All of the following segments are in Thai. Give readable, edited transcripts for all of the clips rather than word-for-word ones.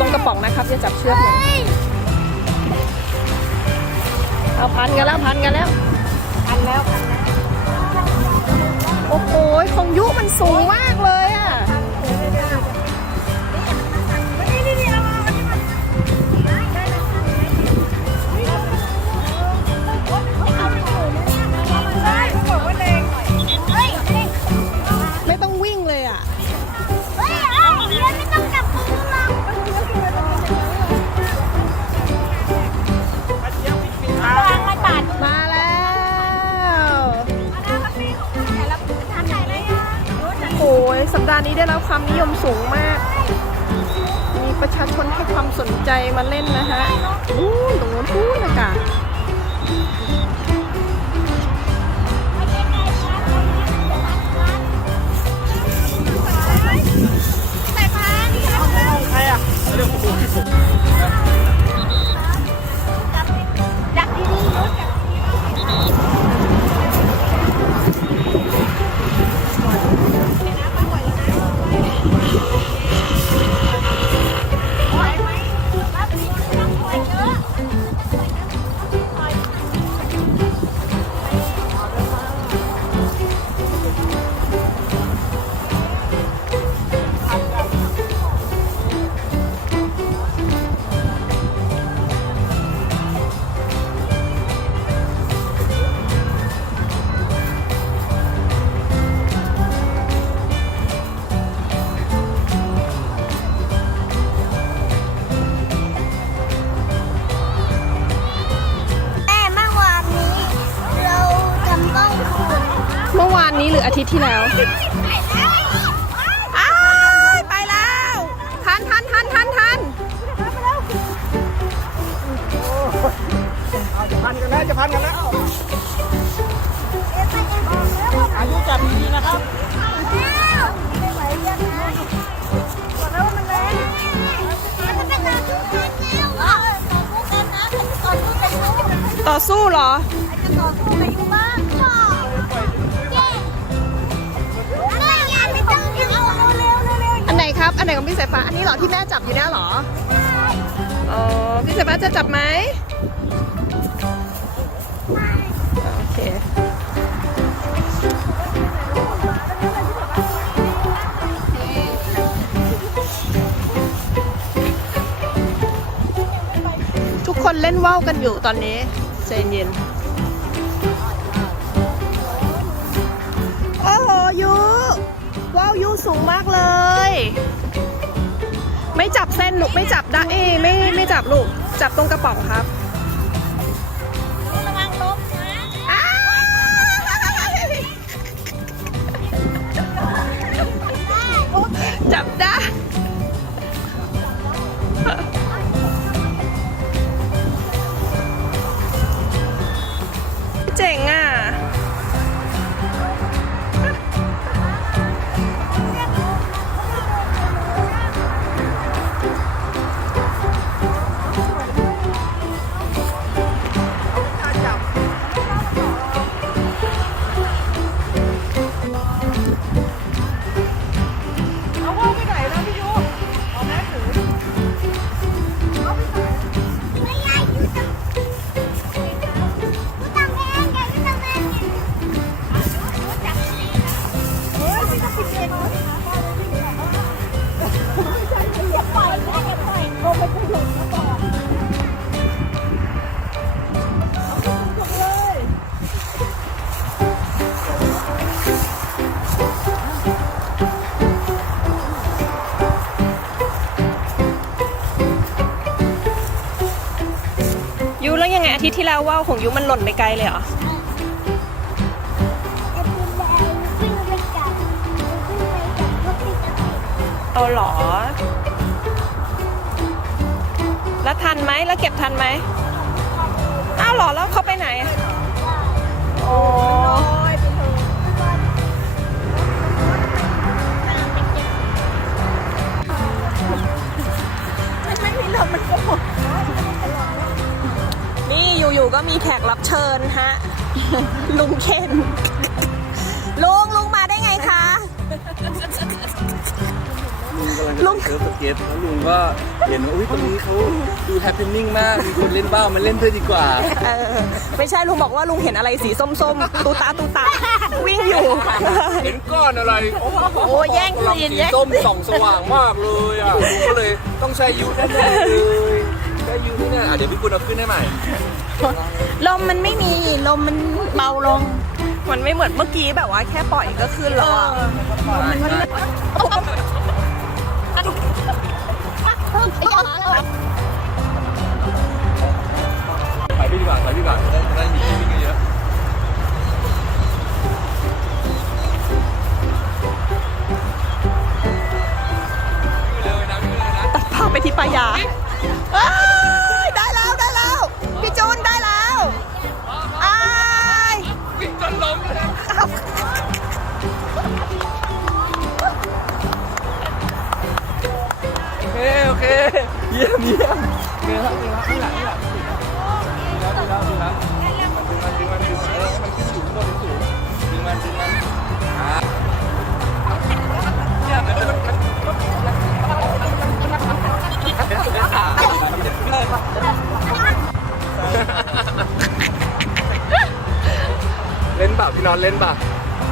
ตรงกระป๋องนะครับอย่าจับเชือกนะเอาพันกันแล้วพันแล้วโอ้โหของยุมันสูงมากเลยอ่ะไม่ต้องวิ่งเลยอ่ะมาแล้วโอ้ยสัปดาห์นี้ได้รับความนิยมสูงมากมีประชาชนให้ความสนใจมาเล่นนะฮะตรงนู้นพูดนะกะเมื่อวานนี้หรืออาทิตย์ที่แล้วไปแล้วทันจะพันกันแล้วอายุจับดีๆนะครับต่อสู้เหรออันไหนครับอันไหนของพี่สายฟ้าอันนี้เหรอที่แม่จับอยู่เนี่ยเหรออ๋อพี่สายฟ้าจะจับไหมโอเคทุกคนเล่นว่าวกันอยู่ตอนนี้ใจเย็นโอ้โหยูว้าวยูสูงมากเลยไม่จับเส้นลูกไม่จับได้ไม่จับลูกจับตรงกระป๋องครับระวังล้มนะจับได้เจ๋งอ่ะยูแล้วยังไงอาทิตย์ที่แล้วว่าวของยูมันหล่นไปไกลเลยเหรอเอาหรอแล้วทันไหมแล้วเก็บทันไหมอ้าวหรอแล้วเขาไปไหนโอ้ไม่มีลมมันก็หมดนี่อยู่ๆก็มีแขกรับเชิญฮะ ลุงเคนลุงมาได้ไงคะ ลุงกำลังจะเซิร์ฟสเก็ตแล้วลุงก็เห็นว่าอุ้ยตรงนี้เขาดูแฮปปี้นิ่งมากมีคนเล่นบ้ามาเล่นด้วยดีกว่าไม่ใช่ลุงบอกว่าลุงเห็นอะไรสีส้มๆตูตาวิ่งอยู่เห็นก้อนอะไรโอ้แย่งซีนสีส้มส่องสว่างมากเลยอ่ะลุงก็เลยต้องใช้ยูแน่เลยใช้ยูแน่เดี๋ยวพี่คุณเอาขึ้นได้ใหม่ลมมันไม่มีลมมันเบาลงมันไม่เหมือนเมื่อกี้แบบว่าแค่ปล่อยก็ขึ้นแล้วไปพี่ดีกว่าได้มีที่วิ่งเยอะตัดภาพไปที่ปายาได้แล้วพี่จูนได้แล้ววิ่งจนล้มโอเคเยี่ยมเยี่ยมเก่งละนี่แหละดีแล้วมันดึงมันขึ้นสูงตัวสูงดึงมันเล่นเปล่าพี่นอนเล่นเปล่า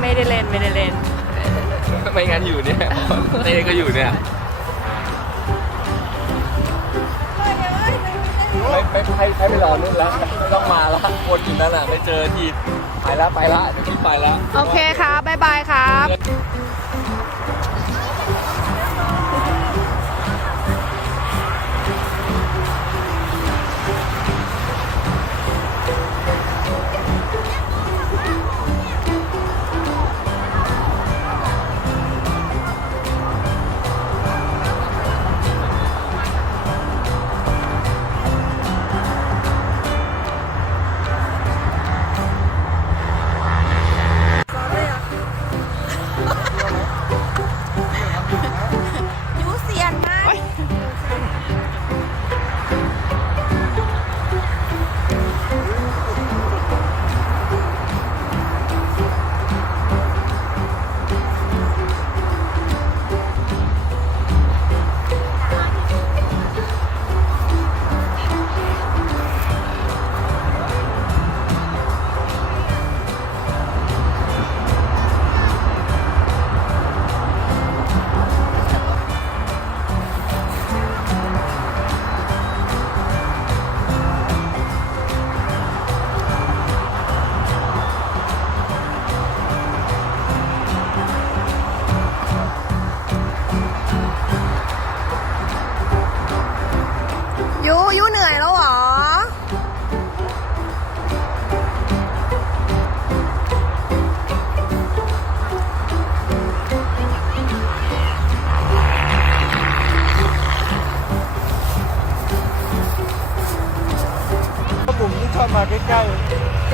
ไม่ได้เล่นไม่งั้นอยู่เนี่ยเต้ก็อยู่เนี่ยไปรอนู่นแล้วไม่ต้องมาละวนอยู่นั่นแหละไปเจอทีไปละเดี๋ยวพี่ไปละโอเคครับบ๊ายบายครับยูเหนื่อยแล้วเหรอผมที่ชอบมาใกล้ๆ